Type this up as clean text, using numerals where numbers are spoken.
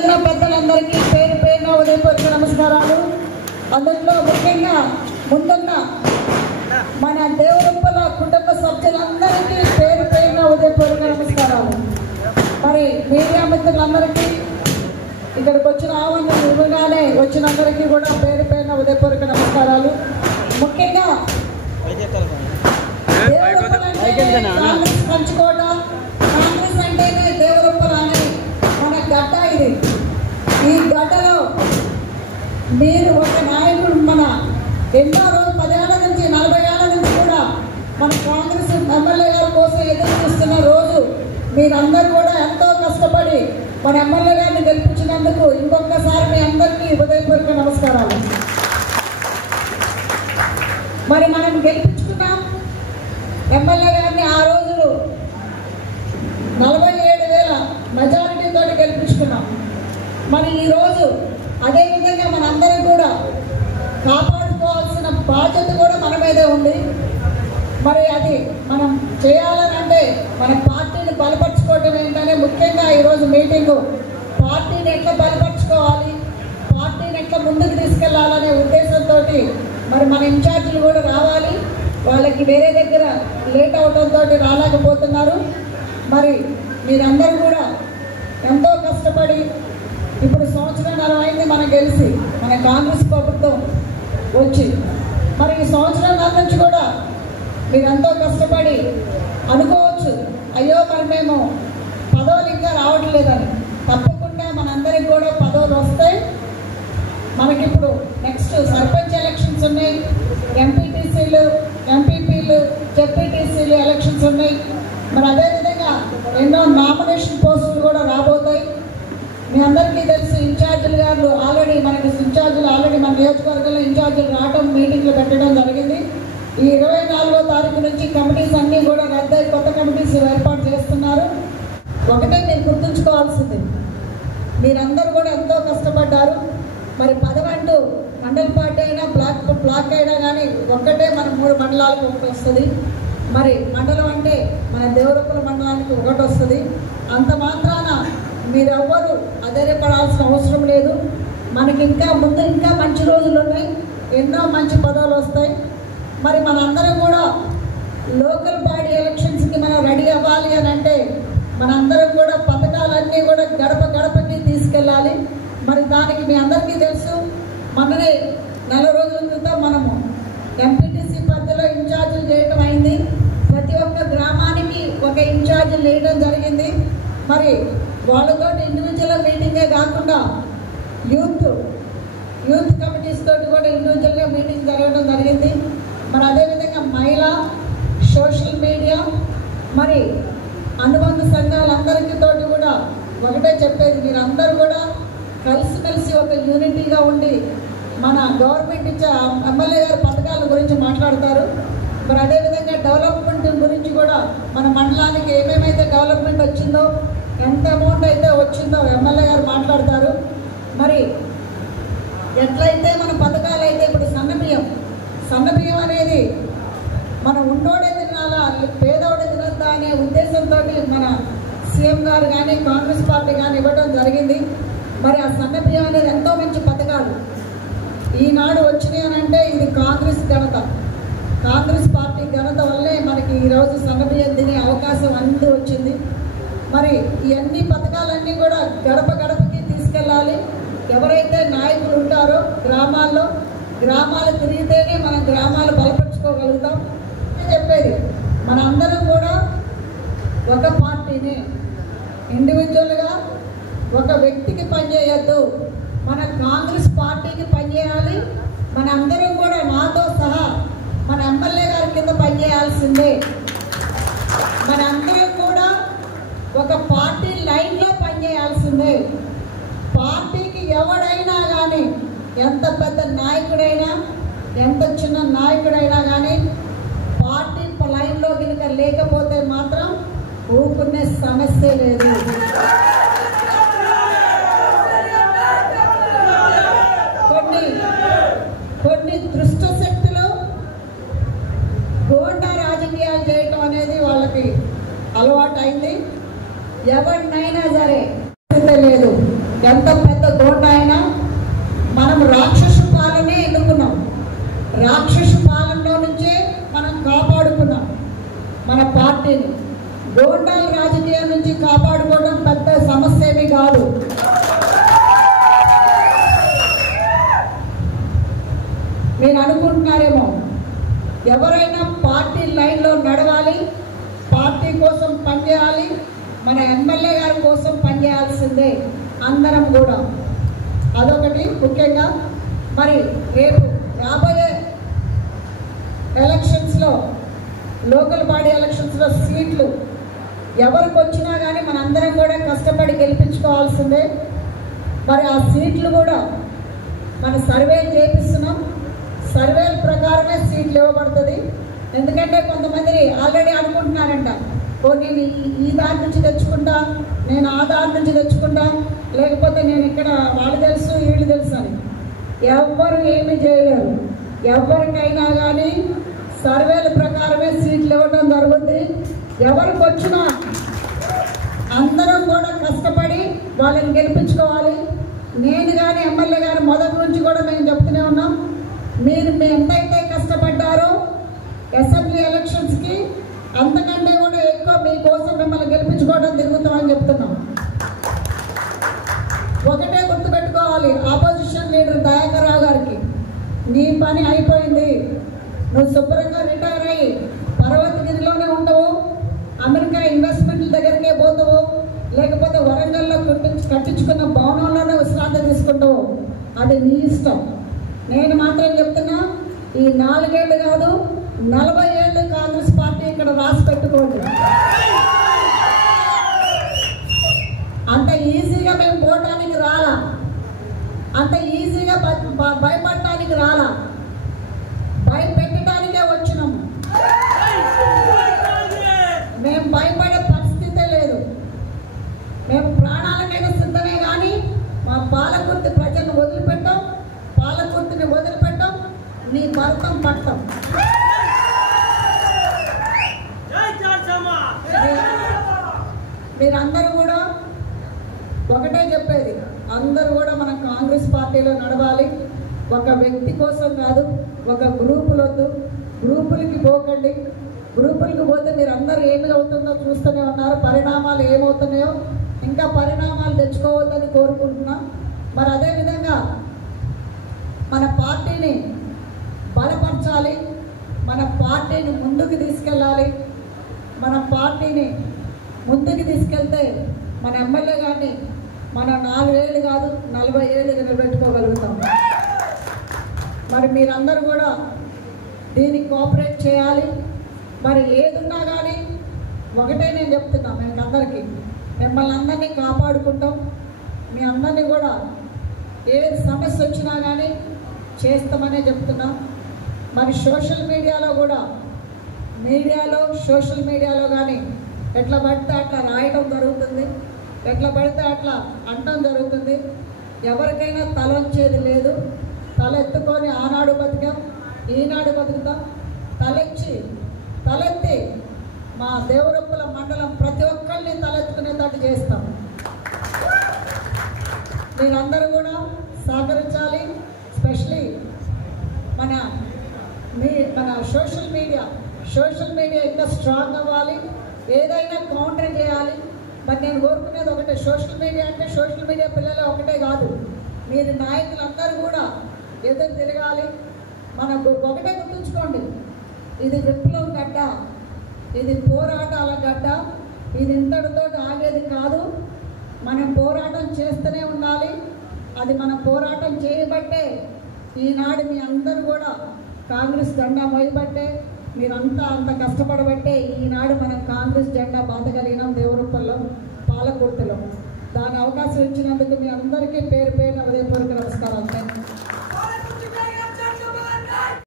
వచ్చిన పెద్దలందరికీ పేరు పేరున ఉదయపూర్వక నమస్కారాలు. అందులో ముఖ్యంగా ముందున్న మన దేవుడుప్పల కుటుంబ సభ్యులందరికీ పేరు పేరున ఉదయపూర్వక నమస్కారాలు. మరి మీడియా మిత్రులందరికీ ఇక్కడికి వచ్చిన ఆహ్వానం ఇవ్వగానే వచ్చిన అందరికీ కూడా పేరు పేరున ఉదయపూర్వక నమస్కారాలు. ముఖ్యంగా పంచుకోట కాంగ్రెస్ అంటేనే దేవుడుప్పల అని మన గడ్డ ఇది. ఈ గడ్డలో మీరు ఒక నాయకుడు మన ఎన్నో రోజు 10 ఏళ్ల నుంచి 40 ఏళ్ల నుంచి కూడా మన కాంగ్రెస్ ఎమ్మెల్యే గారి కోసం ఎదురు చూస్తున్న రోజు మీరందరూ కూడా ఎంతో కష్టపడి మన ఎమ్మెల్యే గారిని గెలిపించినందుకు ఇంకొకసారి మీ అందరికీ హృదయపూర్వక నమస్కారాలు. మరి మనం గెలిపించుకున్నాం ఎమ్మెల్యే గారిని. ఆ రోజులు 47,000 మెజారిటీతో గెలిపించుకున్నాం. మరి ఈరోజు అదేవిధంగా మనందరం కూడా కాపాడుకోవాల్సిన బాధ్యత కూడా మన మీదే ఉంది. మరి అది మనం చేయాలనంటే మన పార్టీని బలపరుచుకోవటం ఏంటనే ముఖ్యంగా ఈరోజు మీటింగు. పార్టీని ఎట్లా బలపరుచుకోవాలి, పార్టీని ఎట్లా ముందుకు తీసుకెళ్లాలనే ఉద్దేశంతో మరి మన ఇన్ఛార్జీలు కూడా రావాలి. వాళ్ళకి వేరే దగ్గర లేట్ అవడంతో రాలేకపోతున్నారు. మరి మీరందరూ కూడా ఎంతో కష్టపడి ఇప్పుడు 1.5 సంవత్సరం అయింది మనం గెలిచి, మన కాంగ్రెస్ ప్రభుత్వం వచ్చి. మరి ఈ 1.5 సంవత్సరం నుంచి కూడా మీరెంతో కష్టపడి అనుకోవచ్చు, అయ్యో మరి మేము పదవులు ఇంకా రావట్లేదని. తప్పకుండా మనందరికి కూడా పదవులు వస్తాయి. మనకిప్పుడు నెక్స్ట్ సర్పంచ్ ఎలక్షన్స్ ఉన్నాయి, ఎంపీటీసీలు, ఎంపీపీలు, జెడ్పీటీసీలు ఎలక్షన్స్ ఉన్నాయి. మరి అదేవిధంగా ఎన్నో నామినేషన్ పోస్టులు కూడా రాబోతాయి. మీ అందరికీ తెలుసు ఇన్ఛార్జీలు గారు ఆల్రెడీ మనకి మన నియోజకవర్గంలో ఇన్ఛార్జీలు రావడం, మీటింగ్లు పెట్టడం జరిగింది. ఈ 24వ తారీఖు నుంచి కమిటీస్ అన్నీ కూడా రద్దయి కొత్త కమిటీస్ ఏర్పాటు చేస్తున్నారు. ఒకటే మీరు గుర్తుంచుకోవాల్సింది, మీరందరూ కూడా ఎంతో కష్టపడ్డారు. మరి పదవంటూ మండల పార్టీ అయినా బ్లాక్ అయినా కానీ ఒక్కటే మన 3 మండలాలకు ఒకటి వస్తుంది. మరి మండలం అంటే మన దేవుడుప్పల మండలానికి ఒకటి వస్తుంది. అంత మాత్రాన మీరెవ్వరూ అధైర్యపడాల్సిన అవసరం లేదు. మనకి ఇంకా ముందు ఇంకా మంచి రోజులు ఉన్నాయి, ఎన్నో మంచి పదవులు వస్తాయి. మరి మనందరం కూడా లోకల్ బాడీ ఎలక్షన్స్కి మనం రెడీ అవ్వాలి అని అంటే మనందరం కూడా పథకాలన్నీ కూడా గడప గడపకి తీసుకెళ్ళాలి. మరి దానికి మీ అందరికీ తెలుసు, మొన్ననే 4 రోజుల క్రితం మనము ఎంపీటీసీ పద్ధతిలో ఇన్ఛార్జీలు చేయటం అయింది. ప్రతి ఒక్క గ్రామానికి ఒక ఇన్ఛార్జీలు వేయడం జరిగింది. మరి వాళ్ళతో ఇండివిజువల్ మీటింగే కాకుండా యూత్ కమిటీస్ తోటి కూడా ఇండివిజువల్గా మీటింగ్ జరగడం జరిగింది. మరి అదేవిధంగా మహిళా, సోషల్ మీడియా, మరి అనుబంధ సంఘాలందరికీ తోటి కూడా ఒకటే చెప్పేది, మీరందరూ కూడా కలిసిమెలిసి ఒక యూనిటీగా ఉండి మన గవర్నమెంట్ ఇచ్చే ఎమ్మెల్యే గారి పథకాల గురించి మాట్లాడతారు. మరి అదేవిధంగా డెవలప్మెంట్ గురించి కూడా మన మండలానికి ఏమేమైతే డెవలప్మెంట్ వచ్చిందో, ఎంత అమౌంట్ అయితే వచ్చిందో ఎమ్మెల్యే గారు మాట్లాడతారు. మరి ఎట్లయితే మన పథకాలు అయితే ఇప్పుడు సన్నబియ్యం అనేది మనం ఉండోడే తినాలా, పేదోడే తినద్దా అనే ఉద్దేశంతో మన సీఎం గారు కానీ కాంగ్రెస్ పార్టీ కానీ ఇవ్వడం జరిగింది. మరి ఆ సన్నబియ్యం అనేది ఎంతో మంచి పథకాలు ఈనాడు వచ్చినాయి అని అంటే ఇది కాంగ్రెస్ ఘనత, కాంగ్రెస్ పార్టీ ఘనత వల్లే మనకి ఈరోజు సన్నబియ్యం తినే అవకాశం అంది వచ్చింది. మరి ఇవన్నీ పథకాలన్నీ కూడా గడప గడపకి తీసుకెళ్ళాలి. ఎవరైతే నాయకులు ఉంటారో గ్రామాలు తిరిగితేనే మనం గ్రామాలు బలపరుచుకోగలుగుతాం. చెప్పేది మనందరం కూడా ఒక పార్టీనే, ఇండివిజువల్గా ఒక వ్యక్తికి పనిచేయద్దు, మన కాంగ్రెస్ పార్టీకి పనిచేయాలి. మన అందరం కూడా నాతో సహా మన ఎమ్మెల్యే గారి కింద పనిచేయాల్సిందే. మన అందరం కూడా ఒక పార్టీ లైన్లో పనిచేయాల్సిందే. పార్టీకి ఎవడైనా కానీ, ఎంత పెద్ద నాయకుడైనా, ఎంత చిన్న నాయకుడైనా కానీ పార్టీ లైన్లో కనుక లేకపోతే మాత్రం ఊరుకునే సమస్య లేదు. కొన్ని దుష్ట శక్తులు గోండా రాజకీయాలు చేయటం అనేది వాళ్ళకి అలవాటు అయింది. ఎవరినైనా సరే లేదు, ఎంత పెద్ద గోడ అయినా మనం రాక్షస పాలనే ఎన్నుకున్నాం. రాక్షస పాలనలో నుంచే మనం కాపాడుకున్నాం మన పార్టీని. గోండాల రాజకీయం నుంచి కాపాడుకోవడం పెద్ద సమస్య ఏమీ కాదు. మీరు అనుకుంటున్నారేమో ఎవరైనా పార్టీ లైన్లో నడవాలి, పార్టీ కోసం పనిచేయాలి, మన ఎమ్మెల్యే గారి కోసం పనిచేయాల్సిందే అందరం కూడా. అదొకటి ముఖ్యంగా. మరి రేపు రాబోయే ఎలక్షన్స్లో, లోకల్ బాడీ ఎలక్షన్స్లో సీట్లు ఎవరికి వచ్చినా కానీ మనందరం కూడా కష్టపడి గెలిపించుకోవాల్సిందే. మరి ఆ సీట్లు కూడా మన సర్వేలు చేపిస్తున్నాం. సర్వేల ప్రకారమే సీట్లు ఇవ్వబడుతుంది. ఎందుకంటే కొంతమంది ఆల్రెడీ అనుకుంటున్నారంట, ఓ నేను ఈ దారి నుంచి తెచ్చుకుంటా, నేను ఆ దారి నుంచి తెచ్చుకుంటా, లేకపోతే నేను ఇక్కడ వాళ్ళు తెలుసు వీళ్ళు తెలుసు అని. ఎవ్వరు ఏమి చేయలేరు. ఎవరికైనా కానీ సర్వేల ప్రకారమే సీట్లు ఇవ్వడం జరుగుతుంది. ఎవరికి వచ్చినా అందరం కూడా కష్టపడి వాళ్ళని గెలిపించుకోవాలి. నేను కానీ ఎమ్మెల్యే గారు మొదటి నుంచి కూడా మేము చెప్తూనే ఉన్నాం, మీరు ఎంతైతే కష్టపడ్డారో అసెంబ్లీ ఎలక్షన్స్కి అంతకంటే కూడా ఎక్కువ మీకోసం మిమ్మల్ని గెలిపించుకోవడం తిరుగుతామని చెప్తున్నాం. ఒకటే గుర్తుపెట్టుకోవాలి, ఆపోజిషన్ లీడర్ దయాకర్ రావు గారికి, నీ పని అయిపోయింది. నువ్వు శుభ్రంగా రిటైర్ అయ్యి పర్వతగిరిలోనే ఉండవు, అమెరికా ఇన్వెస్ట్మెంట్ల దగ్గరికే పోతావు, లేకపోతే వరంగల్లో కట్టించుకున్న భవనంలోనే విశ్రాంతి తీసుకుంటావు. అది నీ ఇష్టం. నేను మాత్రం చెప్తున్నా, ఈ 4 ఏళ్ళు కాదు 40 ఏళ్ళు కాంగ్రెస్ పార్టీ ఇక్కడ రాసి పెట్టుకోండి. అంత ఈజీగా మేము పోవటానికి రాలా, అంత ఈజీగా భయపడటానికి రాలా, భయపెట్టడానికే వచ్చినాము. మేము భయపడే పరిస్థితే లేదు. మేము ప్రాణాలకైనా సిద్ధమే కానీ మా పాలకుర్తి ప్రజలను వదిలిపెట్టాం, పాలకుర్తిని వదిలిపెట్టాం, నీ భర్తం పట్టం. మీరందరూ కూడా ఒకటే చెప్పేది, అందరూ కూడా మన కాంగ్రెస్ పార్టీలో నడవాలి. ఒక వ్యక్తి కోసం కాదు, ఒక గ్రూపులొద్దు, గ్రూపులకి పోకండి. గ్రూపులకి పోతే మీరు అందరూ ఏమి అవుతుందో చూస్తూనే ఉన్నారు. పరిణామాలు ఏమవుతున్నాయో ఇంకా పరిణామాలు తెచ్చుకోవద్దని కోరుకుంటున్నా. మరి అదేవిధంగా మన పార్టీని బలపరచాలి, మన పార్టీని ముందుకు తీసుకెళ్ళాలి. మన పార్టీని ముందుకు తీసుకెళ్తే మన ఎమ్మెల్యే గారిని మన 4 ఏళ్ళు కాదు 40 ఏళ్ళు నిలబెట్టుకోగలుగుతాం. మరి మీరందరూ కూడా దీనికి కోఆపరేట్ చేయాలి. మరి ఏదున్నా కానీ ఒకటే నేను చెప్తున్నా, మీకు అందరికీ మిమ్మల్ని అందరినీ కాపాడుకుంటాం. మీ అందరినీ కూడా ఏది సమస్య వచ్చినా కానీ చేస్తామనే చెప్తున్నా. మరి సోషల్ మీడియాలో కూడా, సోషల్ మీడియాలో కానీ ఎట్లా పడితే అట్లా రాయడం జరుగుతుంది, ఎట్లా పడితే అట్లా అనడం జరుగుతుంది. ఎవరికైనా తల వచ్చేది లేదు. తల ఎత్తుకొని ఆనాడు బతికాం, ఈనాడు బతుకుతాం. తలెత్తి మా దేవరొప్పుల మండలం ప్రతి ఒక్కరిని తలెత్తుకునేటట్టు చేస్తాం. మీరందరూ కూడా సహకరించాలి. స్పెషలీ మన సోషల్ మీడియా ఇంకా స్ట్రాంగ్ అవ్వాలి. ఏదైనా కౌంటర్ చేయాలి. మరి నేను కోరుకునేది ఒకటే, సోషల్ మీడియా అంటే సోషల్ మీడియా పిల్లలు ఒకటే కాదు, మీరు నాయకులందరూ కూడా ఎదురు తిరగాలి. ఒకటే గుర్తుంచుకోండి, ఇది విప్లవం గడ్డ, ఇది పోరాటాల గడ్డ, ఇది ఇంతటితో ఆగేది కాదు. మనం పోరాటం చేస్తూనే ఉండాలి. అది మనం పోరాటం చేయబట్టే ఈనాడు మీ అందరూ కూడా కాంగ్రెస్ జెండా మోయబట్టే, మీరంతా అంత కష్టపడబట్టే ఈనాడు మనం కాంగ్రెస్ జెండా బాతగలిగినాం దేవరూపంలో, పాలకుర్తిలో. దాని అవకాశం ఇచ్చినందుకు మీ అందరికీ పేరు పేరున హృదయపూర్వక నమస్కారాలు.